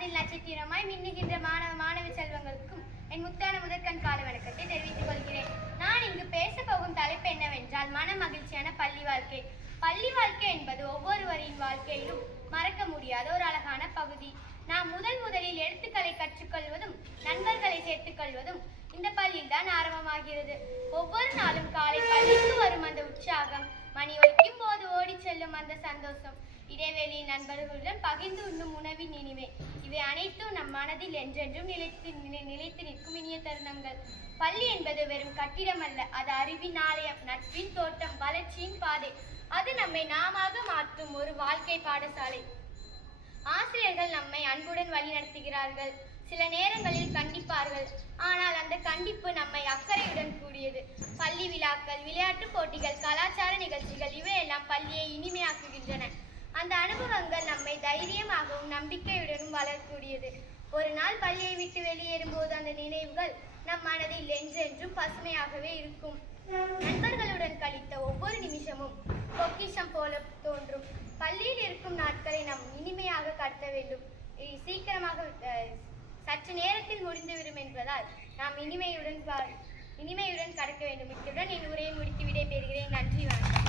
அதில் நட்சத்திரமாய் மின்னுகின்ற மாணவ செல்வங்களுக்கும் என் முத்தான முதற்கண் கால வணக்கத்தை தெரிவித்துக் கொள்கிறேன். நான் இங்கு பேச போகும் தலைப்பு என்னவென்றால் மன மகிழ்ச்சியான பள்ளி வாழ்க்கை. பள்ளி வாழ்க்கை என்பது ஒவ்வொருவரின் வாழ்க்கையிலும் மறக்க முடியாத ஒரு அழகான பகுதி. நாம் முதலில் எழுத்துக்களை கற்றுக்கொள்வதும் நண்பர்களை சேர்த்துக் கொள்வதும் இந்த பள்ளியில் தான் ஆரம்பமாகிறது. ஒவ்வொரு நாளும் காலை பள்ளிக்கு வரும் அந்த உற்சாகம், மணி ஒலிக்கும் போது ஓடி செல்லும் அந்த சந்தோஷம், இடைவெளியில் நண்பர்களுடன் பகிர்ந்து உண்ணும் உணவின் இனிமை, இவை அனைத்தும் நம் மனதில் என்றென்றும் நிலைத்து நிற்கும் இனிய தருணங்கள். பள்ளி என்பது வெறும் கட்டிடம் அல்ல, அது அறிவின் ஆலயம், நட்பின் தோட்டம், வளர்ச்சியின் பாதை. அது நம்மை நாமாக மாற்றும் ஒரு வாழ்க்கை பாடசாலை. ஆசிரியர்கள் நம்மை அன்புடன் வழி நடத்துகிறார்கள், சில நேரங்களில் கண்டிப்பார்கள். ஆனால் அந்த கண்டிப்பு நம்மை அக்கறையுடன் கூடியது. பள்ளி விழாக்கள், விளையாட்டு போட்டிகள், கலாச்சார நிகழ்ச்சிகள் இவையெல்லாம் பள்ளியை இனிமையாக்குகின்றன. அந்த அனுபவங்கள் நம்மை தைரியமாகவும் நம்பிக்கையுடனும் வளரக்கூடியது. ஒரு நாள் பள்ளியை விட்டு வெளியேறும் போது அந்த நினைவுகள் நம் மனதில் என்றென்றும் பசுமையாகவே இருக்கும். நண்பர்களுடன் கழித்த ஒவ்வொரு நிமிஷமும் பொக்கிஷம் போல தோன்றும். பள்ளியில் இருக்கும் நாட்களை நாம் இனிமையாக கடத்த வேண்டும். சீக்கிரமாக சற்று நேரத்தில் முடிந்துவிடும் என்பதால் நாம் இனிமையுடன் கடக்க வேண்டும். இத்துடன் என் உரையை முடித்து விடை பெறுகிறேன். நன்றி, வணக்கம்.